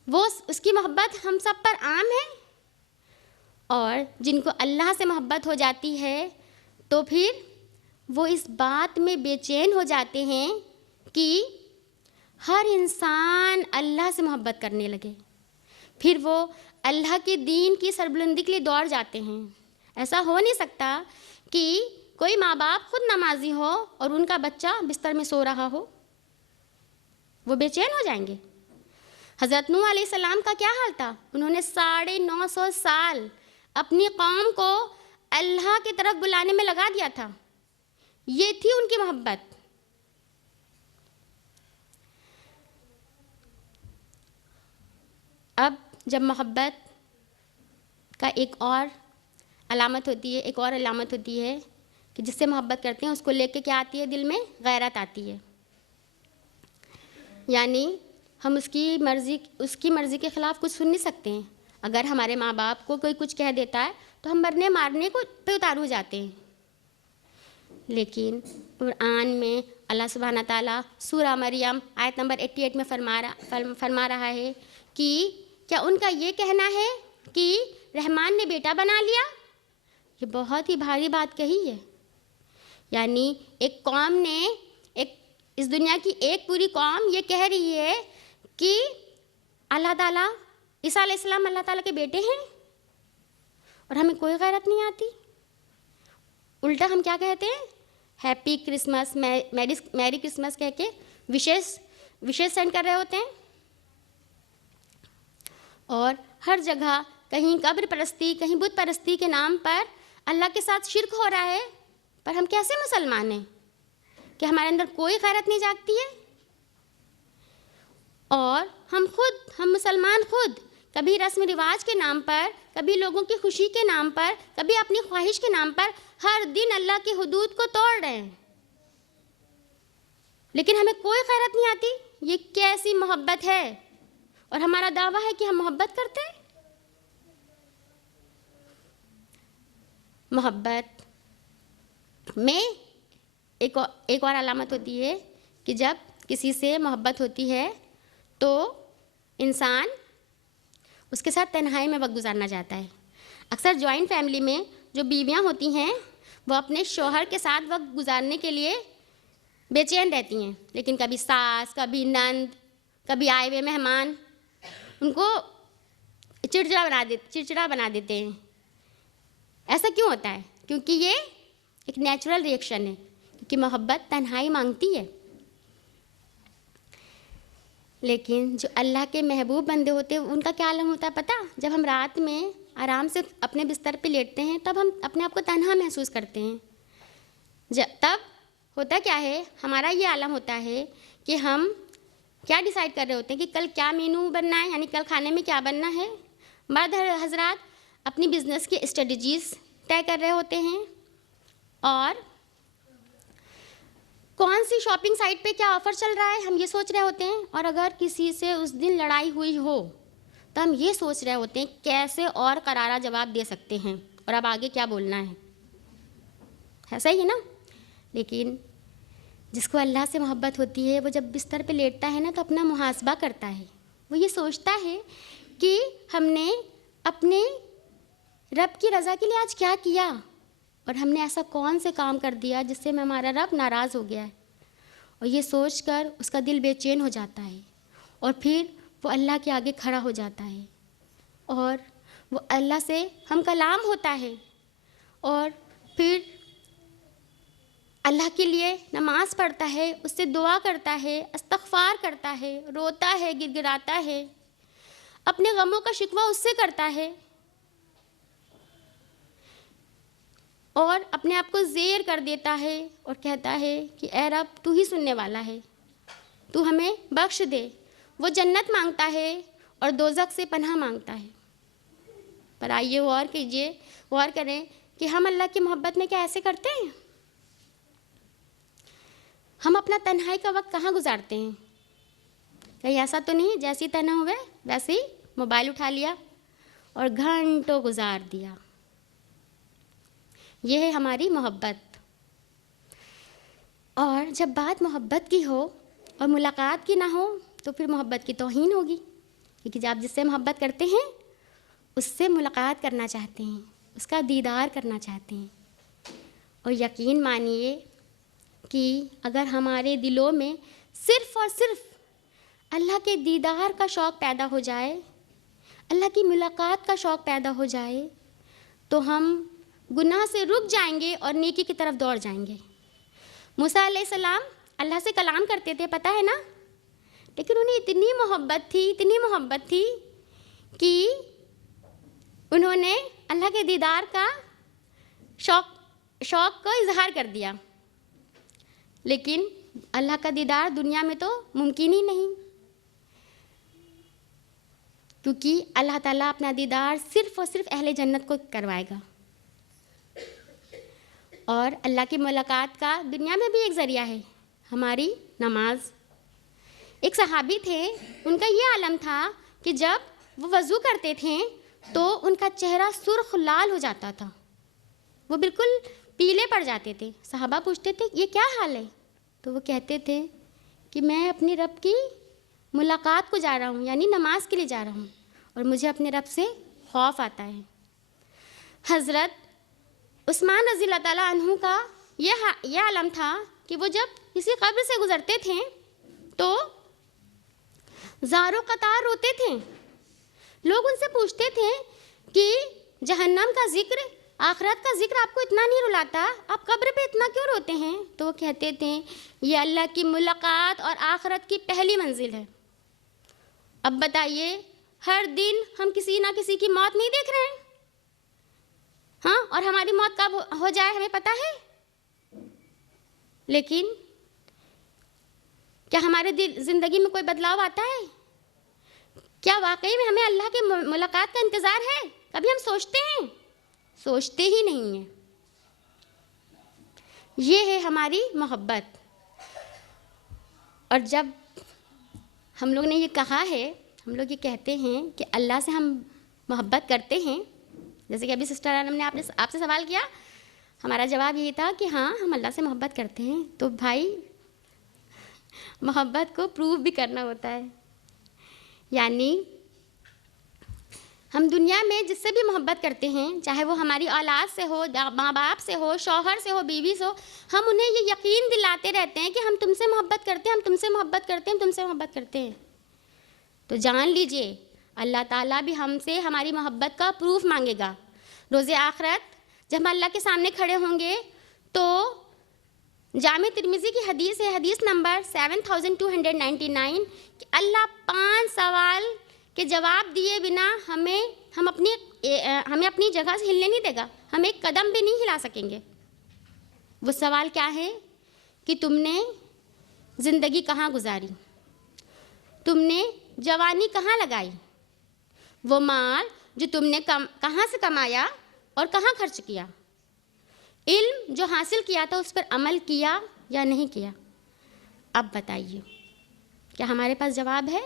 وہ اس کی محبت ہم سب پر عام ہے. اور جن کو اللہ سے محبت ہو جاتی ہے تو پھر وہ اس بات میں بے چین ہو جاتے ہیں کہ ہر انسان اللہ سے محبت کرنے لگے. پھر وہ اللہ کے دین کی سربلندی کے لیے دوڑ جاتے ہیں. ایسا ہو نہیں سکتا کہ کوئی ماں باپ خود نمازی ہو اور ان کا بچہ بستر میں سو رہا ہو, وہ بے چین ہو جائیں گے. حضرت نوح علیہ السلام کا کیا حال تھا؟ انہوں نے 950 سال اپنی قوم کو اللہ کی طرف بلانے میں لگا دیا تھا. یہ تھی ان کی محبت. اب جب محبت کا ایک اور علامت ہوتی ہے کہ جس سے محبت کرتے ہیں اس کو لے کے کیا آتی ہے دل میں؟ غیرت آتی ہے. یعنی ہم اس کی مرضی کے خلاف کچھ سن نہیں سکتے ہیں. اگر ہمارے ماں باپ کو کوئی کچھ کہہ دیتا ہے تو ہم مرنے مارنے کو پہ اتار ہو جاتے ہیں. لیکن قرآن میں اللہ سبحانہ تعالیٰ سورہ مریم آیت نمبر 88 میں فرما رہا ہے کہ کیا ان کا یہ کہنا ہے کہ رحمان نے بیٹا بنا لیا؟ یہ بہت ہی بھاری بات کہی ہے. یعنی ایک قوم نے اس دنیا کی ایک پوری قوم یہ کہہ رہی ہے کہ اللہ تعالیٰ عیسیٰ علیہ السلام اللہ تعالیٰ کے بیٹے ہیں, اور ہمیں کوئی غیرت نہیں آتی. الٹا ہم کیا کہتے ہیں؟ ہیپی کرسمس, میری کرسمس کہہ کے وشیز سینڈ کر رہے ہوتے ہیں. اور ہر جگہ کہیں قبر پرستی, کہیں بت پرستی کے نام پر اللہ کے ساتھ شرک ہو رہا ہے. پر ہم کیسے مسلمان ہیں کہ ہمارے اندر کوئی غیرت نہیں جاگتی ہے؟ اور ہم مسلمان خود کبھی رسم رواج کے نام پر, کبھی لوگوں کی خوشی کے نام پر, کبھی اپنی خواہش کے نام پر ہر دن اللہ کی حدود کو توڑ رہے ہیں, لیکن ہمیں کوئی غیرت نہیں آتی. یہ کیسی محبت ہے؟ اور ہمارا دعویٰ ہے کہ ہم محبت کرتے ہیں. محبت میں ایک اور علامت ہوتی ہے کہ جب کسی سے محبت ہوتی ہے تو انسان اس کے ساتھ تنہائی میں وقت گزارنا چاہتا ہے. اکثر جوائنٹ فیملی میں جو بیویاں ہوتی ہیں وہ اپنے شوہر کے ساتھ وقت گزارنے کے لیے بے چین رہتی ہیں, لیکن کبھی ساس, کبھی نند, کبھی آئے ہوئے مہمان ان کو چڑچڑا بنا دیتے ہیں. ایسا کیوں ہوتا ہے؟ کیونکہ یہ ایک نیچرل ریئیکشن ہے, کیونکہ محبت تنہائی مانگتی ہے. لیکن جو اللہ کے محبوب بندے ہوتے ہیں ان کا کیا عالم ہوتا ہے پتہ؟ جب ہم رات میں آرام سے اپنے بستر پہ لیٹتے ہیں تب ہم اپنے آپ کو تنہا محسوس کرتے ہیں. تب ہوتا کیا ہے، ہمارا یہ عالم ہوتا ہے کہ ہم کیا ڈیسائیڈ کر رہے ہوتے ہیں کہ کل کیا مینو بننا ہے، یعنی کل کھانے میں کیا بننا ہے. مرد حضرات اپنی بزنس کی اسٹریٹجیز طے کر رہے ہوتے ہیں اور کون سی شاپنگ سائٹ پہ کیا آفر چل رہا ہے ہم یہ سوچ رہے ہوتے ہیں. اور اگر کسی سے اس دن لڑائی ہوئی ہو تو ہم یہ سوچ رہے ہوتے ہیں کیسے اور کرارا جواب دے سکتے ہیں اور اب آگے کیا بولنا ہے. ایسا ہی ہے نا. لیکن جس کو اللہ سے محبت ہوتی ہے وہ جب بستر پہ لیٹتا ہے نا تو اپنا محاسبہ کرتا ہے. وہ یہ سوچتا ہے کہ ہم نے اپنے رب کی رضا کے لیے آج کیا کیا اور ہم نے ایسا کون سے کام کر دیا جس سے ہمارا رب ناراض ہو گیا ہے. اور یہ سوچ کر اس کا دل بے چین ہو جاتا ہے اور پھر وہ اللہ کے آگے کھڑا ہو جاتا ہے اور وہ اللہ سے ہم کلام ہوتا ہے اور پھر اللہ کے لیے نماز پڑھتا ہے، اس سے دعا کرتا ہے، استغفار کرتا ہے، روتا ہے، گر گراتا ہے، اپنے غموں کا شکوہ اس سے کرتا ہے اور اپنے آپ کو زیر کر دیتا ہے اور کہتا ہے کہ اے رب تو ہی سننے والا ہے، تو ہمیں بخش دے. وہ جنت مانگتا ہے اور دوزخ سے پناہ مانگتا ہے. پر آئیے غور کیجیے، غور کریں کہ ہم اللہ کی محبت میں کیا ایسے کرتے ہیں؟ ہم اپنا تنہائی کا وقت کہاں گزارتے ہیں؟ کہیں ایسا تو نہیں جیسے تنہا ہوئے ویسے ہی موبائل اٹھا لیا اور گھنٹوں گزار دیا. یہ ہے ہماری محبت. اور جب بات محبت کی ہو اور ملاقات کی نہ ہو تو پھر محبت کی توہین ہوگی، کیونکہ جب آپ جس سے محبت کرتے ہیں اس سے ملاقات کرنا چاہتے ہیں، اس کا دیدار کرنا چاہتے ہیں. اور یقین مانیے کہ اگر ہمارے دلوں میں صرف اور صرف اللہ کے دیدار کا شوق پیدا ہو جائے، اللہ کی ملاقات کا شوق پیدا ہو جائے تو ہم گناہ سے رک جائیں گے اور نیکی کی طرف دوڑ جائیں گے. موسیٰ علیہ السلام اللہ سے کلام کرتے تھے، پتہ ہے نا، لیکن انہیں اتنی محبت تھی کہ انہوں نے اللہ کے دیدار کا شوق کو اظہار کر دیا. لیکن اللہ کا دیدار دنیا میں تو ممکن ہی نہیں، کیونکہ اللہ تعالیٰ اپنا دیدار صرف اور صرف اہل جنت کو کروائے گا. اور اللہ کی ملاقات کا دنیا میں بھی ایک ذریعہ ہے، ہماری نماز. ایک صحابی تھے، ان کا یہ عالم تھا کہ جب وہ وضو کرتے تھے تو ان کا چہرہ سرخ لال ہو جاتا تھا، وہ بالکل پیلے پڑ جاتے تھے. صحابہ پوچھتے تھے یہ کیا حال ہے؟ تو وہ کہتے تھے کہ میں اپنے رب کی ملاقات کو جا رہا ہوں، یعنی نماز کے لیے جا رہا ہوں اور مجھے اپنے رب سے خوف آتا ہے. حضرت عثمان رضی اللہ تعالیٰ عنہ کا یہ عالم تھا کہ وہ جب کسی قبر سے گزرتے تھے تو زاروں قطار روتے تھے. لوگ ان سے پوچھتے تھے کہ جہنم کا ذکر، آخرت کا ذکر آپ کو اتنا نہیں رلاتا، آپ قبر پہ اتنا کیوں روتے ہیں؟ تو وہ کہتے تھے یہ اللہ کی ملاقات اور آخرت کی پہلی منزل ہے. اب بتائیے، ہر دن ہم کسی نہ کسی کی موت نہیں دیکھ رہے ہیں؟ ہاں، اور ہماری موت کب ہو جائے ہمیں پتہ ہے. لیکن کیا ہمارے زندگی میں کوئی بدلاؤ آتا ہے؟ کیا واقعی میں ہمیں اللہ کی ملاقات کا انتظار ہے؟ کبھی ہم سوچتے ہیں؟ سوچتے ہی نہیں ہیں. یہ ہے ہماری محبت. اور جب ہم لوگ نے یہ کہا ہے، ہم لوگ یہ کہتے ہیں کہ اللہ سے ہم محبت کرتے ہیں، جیسے کہ ابھی سسٹر عالم نے آپ سے سوال کیا، ہمارا جواب یہی تھا کہ ہاں ہم اللہ سے محبت کرتے ہیں. تو بھائی محبت کو پروف بھی کرنا ہوتا ہے. یعنی ہم دنیا میں جس سے بھی محبت کرتے ہیں، چاہے وہ ہماری اولاد سے ہو، ماں باپ سے ہو، شوہر سے ہو، بیوی سے ہو، ہم انہیں یہ یقین دلاتے رہتے ہیں کہ ہم تم سے محبت کرتے ہیں، ہم تم سے محبت کرتے ہیں، ہم تم سے محبت کرتے ہیں. تو جان لیجئے اللہ تعالیٰ بھی ہم سے ہماری محبت کا پروف مانگے گا. روز آخرت جب ہم اللہ کے سامنے کھڑے ہوں گے تو جامع ترمذی کی حدیث ہے، حدیث نمبر 7299 کہ اللہ 5 سوال کے جواب دیے بنا ہمیں اپنی جگہ سے ہلنے نہیں دے گا، ہم ایک قدم بھی نہیں ہلا سکیں گے۔ وہ سوال کیا ہے کہ تم نے زندگی کہاں گزاری، تم نے جوانی کہاں لگائی، وہ مال جو تم نے کہاں سے کمایا اور کہاں خرچ کیا، علم جو حاصل کیا تھا اس پر عمل کیا یا نہیں کیا۔ اب بتائیے کیا ہمارے پاس جواب ہے؟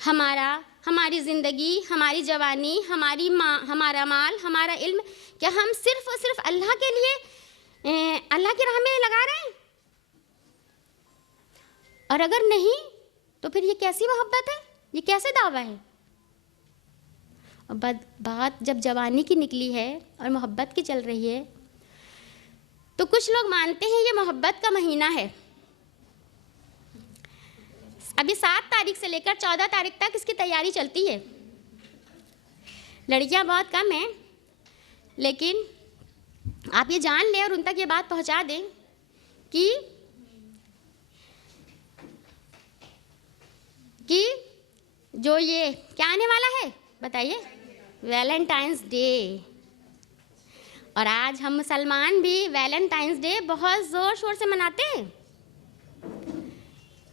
ہماری زندگی، ہماری جوانی، ہمارا مال، ہمارا علم، کیا ہم صرف اور صرف اللہ کے لیے اللہ کی راہ میں لگا رہے ہیں؟ اور اگر نہیں تو پھر یہ کیسی محبت ہے، یہ کیسے دعویٰ ہے؟ اور بات جب جوانی کی نکلی ہے اور محبت کی چل رہی ہے تو کچھ لوگ مانتے ہیں یہ محبت کا مہینہ ہے۔ ابھی 7 تاریخ سے لے کر 14 تاریخ تک اس کی تیاری چلتی ہے۔ لڑکیاں بہت کم ہیں، لیکن آپ یہ جان لیں اور ان تک یہ بات پہنچا دیں کہ جو یہ کیا آنے والا ہے بتائیے، ویلنٹائنس ڈے، اور آج ہم مسلمان بھی ویلنٹائنس ڈے بہت زور شور سے مناتے ہیں۔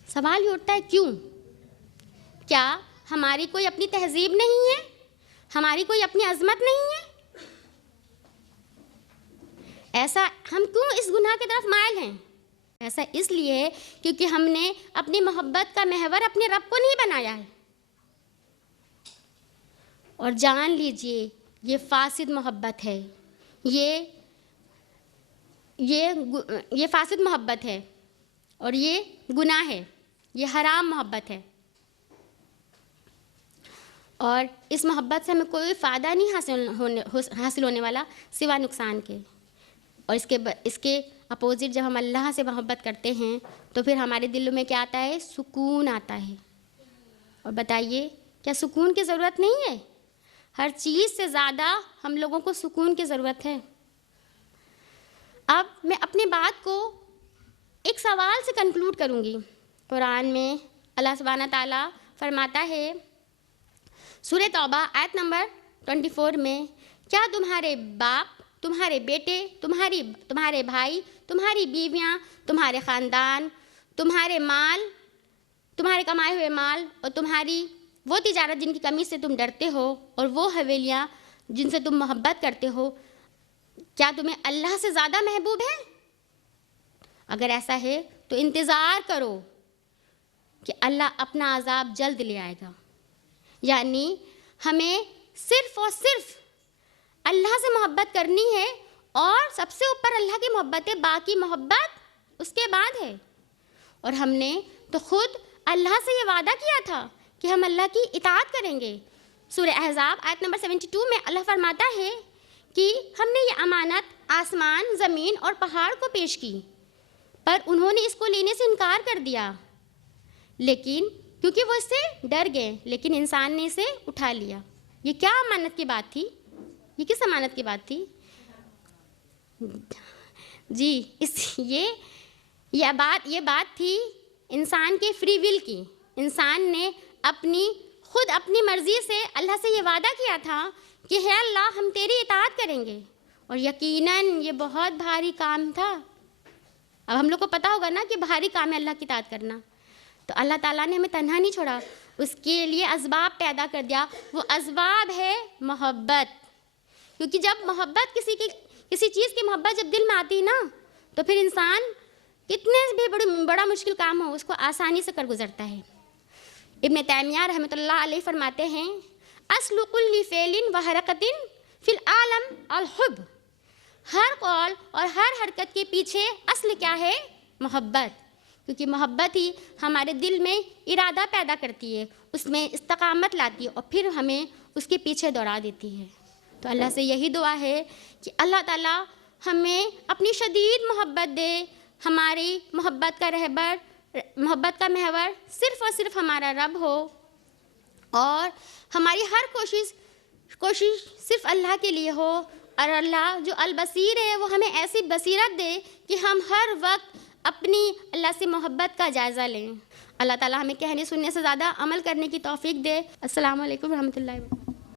سوال یہ اٹھتا ہے کیوں؟ کیا ہماری کوئی اپنی تہذیب نہیں ہے؟ ہماری کوئی اپنی عظمت نہیں ہے؟ ایسا ہم کیوں اس گناہ کی طرف مائل ہیں؟ ایسا اس لیے کیونکہ ہم نے اپنی محبت کا محور اپنے رب کو نہیں بنایا ہے۔ اور جان لیجئے یہ فاسد محبت ہے، یہ فاسد محبت ہے اور یہ گناہ ہے، یہ حرام محبت ہے، اور اس محبت سے ہمیں کوئی فائدہ نہیں حاصل ہونے والا سوا نقصان کے۔ اور اس کے اپوزٹ جب ہم اللہ سے محبت کرتے ہیں تو پھر ہمارے دلوں میں کیا آتا ہے؟ سکون آتا ہے۔ اور بتائیے کیا سکون کی ضرورت نہیں ہے؟ ہر چیز سے زیادہ ہم لوگوں کو سکون کی ضرورت ہے۔ اب میں اپنی بات کو ایک سوال سے کنکلوڈ کروں گی۔ قرآن میں اللہ سبحانہ تعالیٰ فرماتا ہے سورہ توبہ آیت نمبر 24 میں، کیا تمہارے باپ، تمہارے بیٹے، تمہارے بھائی، تمہاری بیویاں، تمہارے خاندان، تمہارے مال، تمہارے کمائے ہوئے مال اور تمہاری وہ تجارت جن کی کمی سے تم ڈرتے ہو اور وہ حویلیاں جن سے تم محبت کرتے ہو، کیا تمہیں اللہ سے زیادہ محبوب ہے؟ اگر ایسا ہے تو انتظار کرو کہ اللہ اپنا عذاب جلد لے آئے گا۔ یعنی ہمیں صرف اور صرف اللہ سے محبت کرنی ہے، اور سب سے اوپر اللہ کی محبت ہے، باقی محبت اس کے بعد ہے۔ اور ہم نے تو خود اللہ سے یہ وعدہ کیا تھا کہ ہم اللہ کی اطاعت کریں گے۔ سورہ احزاب آیت نمبر 72 میں اللہ فرماتا ہے کہ ہم نے یہ امانت آسمان، زمین اور پہاڑ کو پیش کی، پر انہوں نے اس کو لینے سے انکار کر دیا، لیکن کیونکہ وہ اس سے ڈر گئے، لیکن انسان نے اسے اٹھا لیا۔ یہ کیا امانت کی بات تھی؟ یہ کس امانت کی بات تھی؟ جی یہ بات تھی انسان کے فری ول کی۔ انسان نے خود اپنی مرضی سے اللہ سے یہ وعدہ کیا تھا کہ ہے اللہ ہم تیری اطاعت کریں گے، اور یقیناً یہ بہت بھاری کام تھا۔ اب ہم لوگ کو پتہ ہوگا نا کہ بھاری کام ہے اللہ کی اطاعت کرنا، تو اللہ تعالیٰ نے ہمیں تنہا نہیں چھوڑا، اس کے لیے اسباب پیدا کر دیا۔ وہ اسباب ہے محبت، کیونکہ جب محبت کسی چیز کی محبت جب دل میں آتی نا تو پھر انسان کتنے بھی بڑا مشکل کام ہو اس کو آسانی سے کر گزرتا ہے۔ ابن تیمیہ رحمۃ اللہ علیہ فرماتے ہیں اصل کل فعل و حرکت فی العالم الحب، ہر قول اور ہر حرکت کے پیچھے اصل کیا ہے؟ محبت، کیونکہ محبت ہی ہمارے دل میں ارادہ پیدا کرتی ہے، اس میں استقامت لاتی ہے اور پھر ہمیں اس کے پیچھے دوڑا دیتی ہے۔ تو اللہ سے یہی دعا ہے کہ اللہ تعالیٰ ہمیں اپنی شدید محبت دے، ہماری محبت کا محور صرف اور صرف ہمارا رب ہو، اور ہماری ہر کوشش صرف اللہ کے لیے ہو، اور اللہ جو البصیر ہے وہ ہمیں ایسی بصیرت دے کہ ہم ہر وقت اپنی اللہ سے محبت کا جائزہ لیں. اللہ تعالیٰ ہمیں کہنے سننے سے زیادہ عمل کرنے کی توفیق دے. السلام علیکم ورحمۃ اللہ وبرکاتہ.